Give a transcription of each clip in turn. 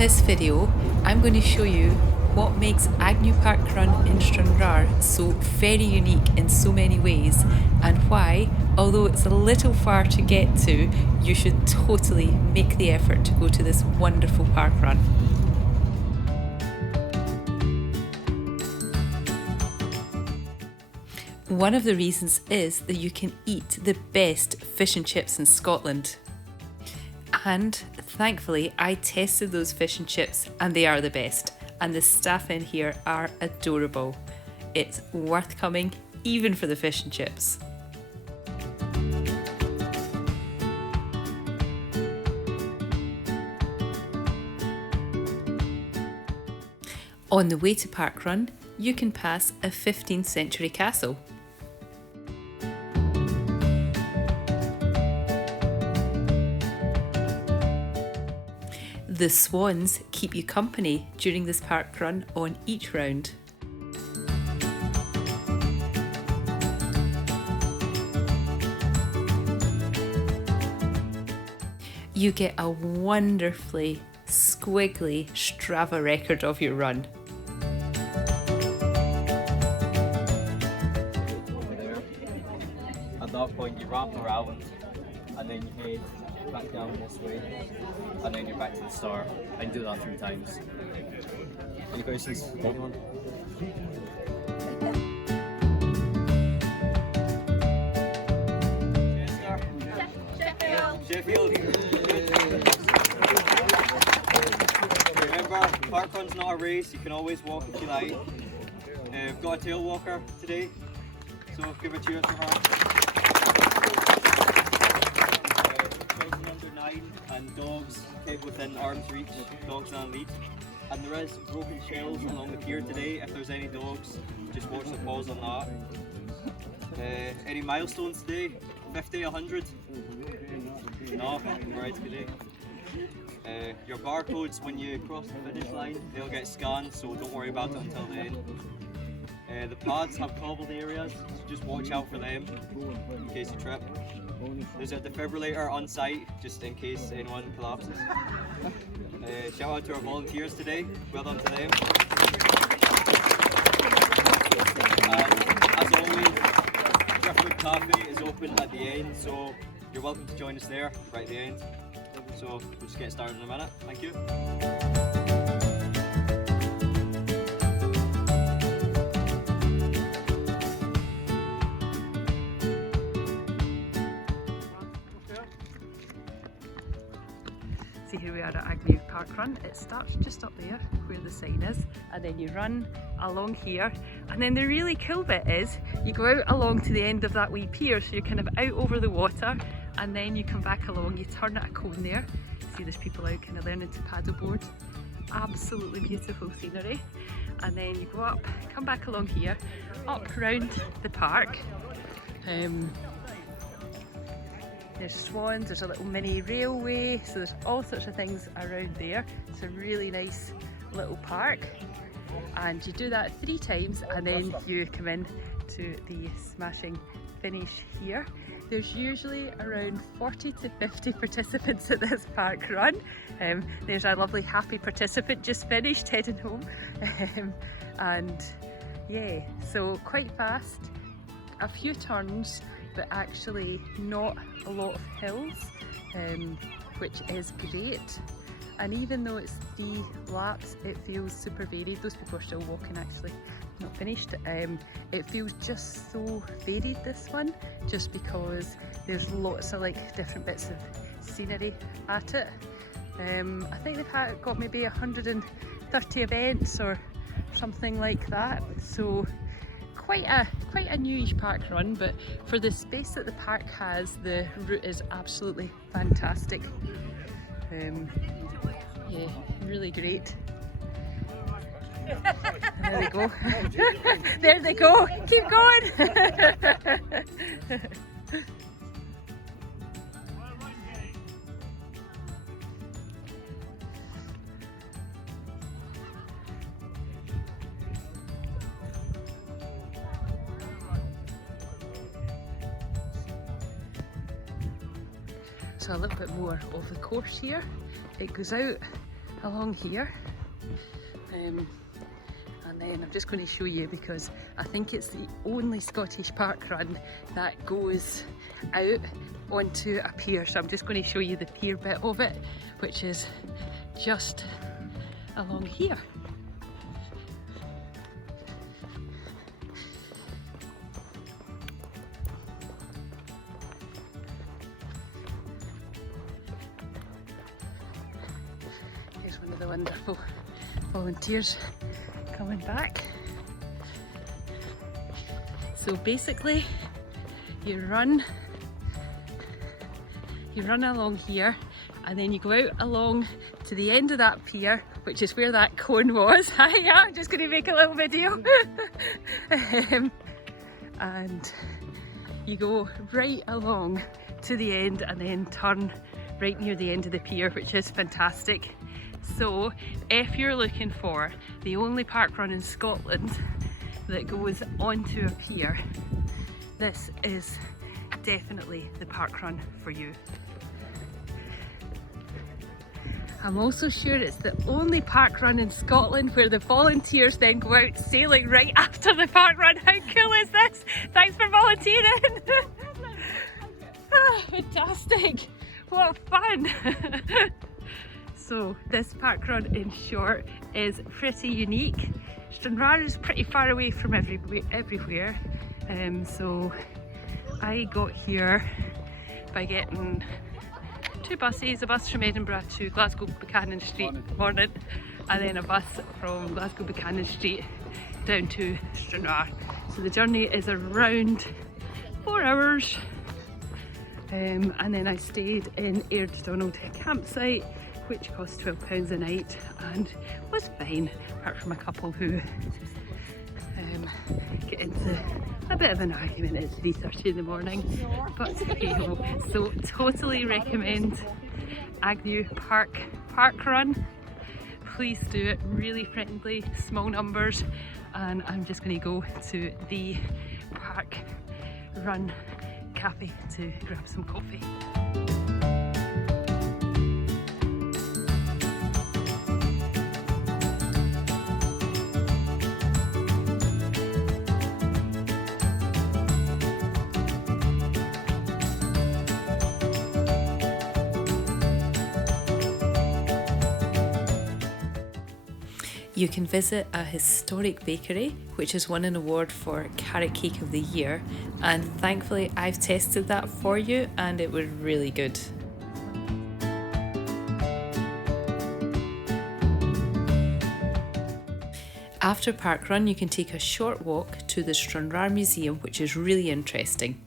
this video, I'm going to show you what makes Agnew Parkrun in Stranraer so very unique in so many ways, and why, although it's a little far to get to, you should totally make the effort to go to this wonderful parkrun. One of the reasons is that you can eat the best fish and chips in Scotland. And thankfully, I tested those fish and chips and they are the best. And the staff in here are adorable. It's worth coming, even for the fish and chips. On the way to Parkrun, you can pass a 15th century castle. The swans keep you company during this parkrun on each round. You get a wonderfully squiggly Strava record of your run. At that point you wrap around and then you head back down this way and then you're back to the start and do that 3 times. Any questions? Anyone? Sheffield. Remember, parkrun's not a race, you can always walk if you like. We've got a tail walker today, so give a cheer for her. Children under 9 and dogs kept within arm's reach, dogs on lead. And there is broken shells along the pier today. If there's any dogs, just watch the paws on that. Any milestones today? 50, 100? No? Right, good day. Your barcodes when you cross the finish line, they'll get scanned, so don't worry about it until the end. The pads have cobbled areas, so just watch out for them in case you trip. There's a defibrillator on site, just in case anyone collapses. Shout out to our volunteers today, well done to them. As always, Parkrun Cafe is open at the end, so you're welcome to join us there, right at the end. So we'll just get started in a minute, thank you. See, here we are at Agnew Parkrun. It starts just up there where the sign is, and then you run along here, and then the really cool bit is you go out along to the end of that wee pier, so you're kind of out over the water, and then you come back along, you turn at a cone there. See, there's people out kind of learning to paddleboard. Absolutely beautiful scenery. And then you go up, come back along here, up round the park. There's swans, there's a little mini railway, so there's all sorts of things around there. It's a really nice little park, and you do that 3 times and then you come in to the smashing finish here. There's usually around 40 to 50 participants at this park run. There's a lovely happy participant just finished heading home. And yeah, so quite fast, a few turns, but actually not a lot of hills, which is great. And even though it's 3 laps, it feels super varied. Those people are still walking, actually, not finished. It feels just so varied, this one, just because there's lots of like different bits of scenery at it. I think they've got maybe 130 events or something like that. So quite a newish park run, but for the space that the park has, the route is absolutely fantastic. Yeah, really great. There they go. There they go. Keep going. So a little bit more of the course here. It goes out along here. And then I'm just going to show you, because I think it's the only Scottish parkrun that goes out onto a pier. So I'm just going to show you the pier bit of it, which is just along here. Here's one of the wonderful volunteers coming back. So basically you run along here, and then you go out along to the end of that pier, which is where that cone was. Yeah, I'm just going to make a little video. And you go right along to the end and then turn right near the end of the pier, which is fantastic. So if you're looking for the only parkrun in Scotland that goes onto a pier, this is definitely the parkrun for you. I'm also sure it's the only parkrun in Scotland where the volunteers then go out sailing right after the parkrun. How cool is this? Thanks for volunteering. Fantastic, what fun. So this parkrun in short is pretty unique. Stranraer is pretty far away from everywhere. So I got here by getting two buses, a bus from Edinburgh to Glasgow Buchanan Street, morning, and then a bus from Glasgow Buchanan Street down to Stranraer. So the journey is around 4 hours. And then I stayed in Donald campsite, which cost £12 a night and was fine, apart from a couple who get into a bit of an argument at 3:30 in the morning, but hey ho. So totally recommend Agnew Parkrun. Please do it, really friendly, small numbers, and I'm just going to go to the Parkrun Cafe to grab some coffee. You can visit a historic bakery which has won an award for Carrot Cake of the Year, and thankfully I've tested that for you and it was really good. After Parkrun you can take a short walk to the Stranraer Museum, which is really interesting.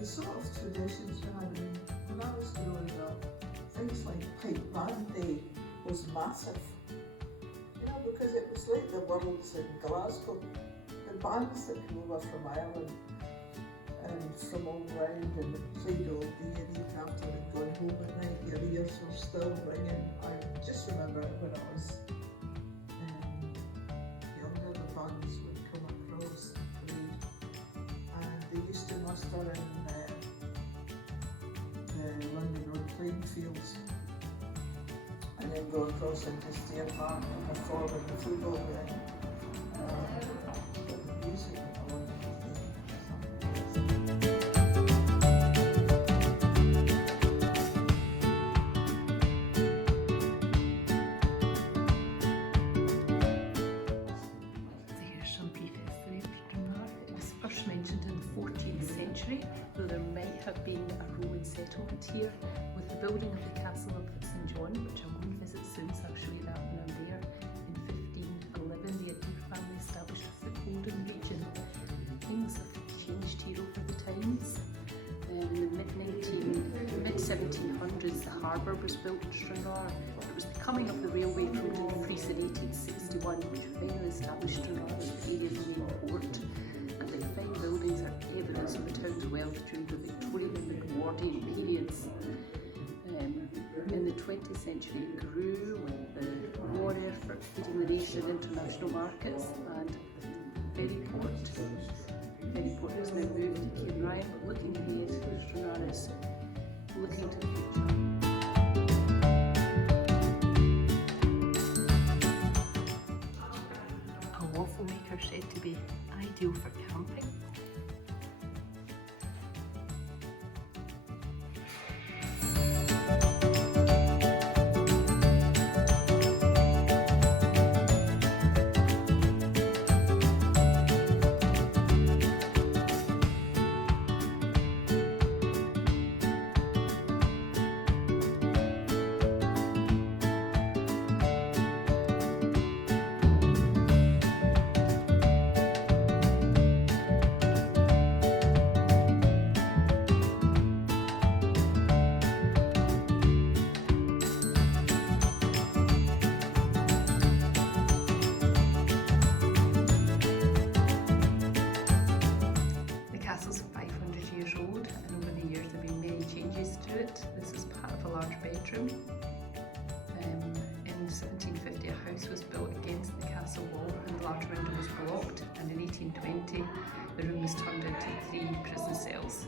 The sort of traditions we had when I was growing up, things like Pipe Band Day was massive. You know, because it was like the Worlds in Glasgow. The bands that came over from Ireland and from all round and played all day, and even after they'd gone home at night, your ears were still ringing. I just remember when I was younger, the bands would come across the parade, and they used to muster in the London Road playing fields and then go across into Stair Park and perform in the football game. The music was a wonderful thing. Though there might have been a Roman settlement here, with the building of the castle of St John, which I'll go and visit soon, so I'll show you that when I'm there. In 1511 the Agnew family established a foothold in the region. Things have changed here over the times. In the mid-1700s the harbour was built in Stranraer. It was the coming of the railway from Dumfries in 1861 which finally established Stranraer as the area's main port. And the fine buildings are evidence of the town's wealth during the Victorian and Edwardian periods. 20th century grew with the warrior for feeding the nation in international markets, and Ferryport has now moved to Stranraer, but looking ahead, Stranraer is looking to the future. A waffle maker said to be ideal for camping. This is part of a large bedroom. In 1750 a house was built against the castle wall and the large window was blocked, and in 1820 the room was turned into 3 prison cells.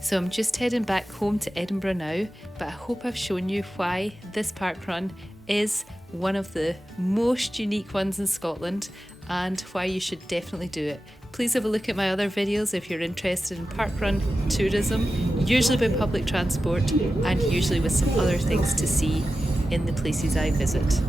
So I'm just heading back home to Edinburgh now, but I hope I've shown you why this parkrun is one of the most unique ones in Scotland and why you should definitely do it. Please have a look at my other videos if you're interested in parkrun tourism, usually by public transport and usually with some other things to see in the places I visit.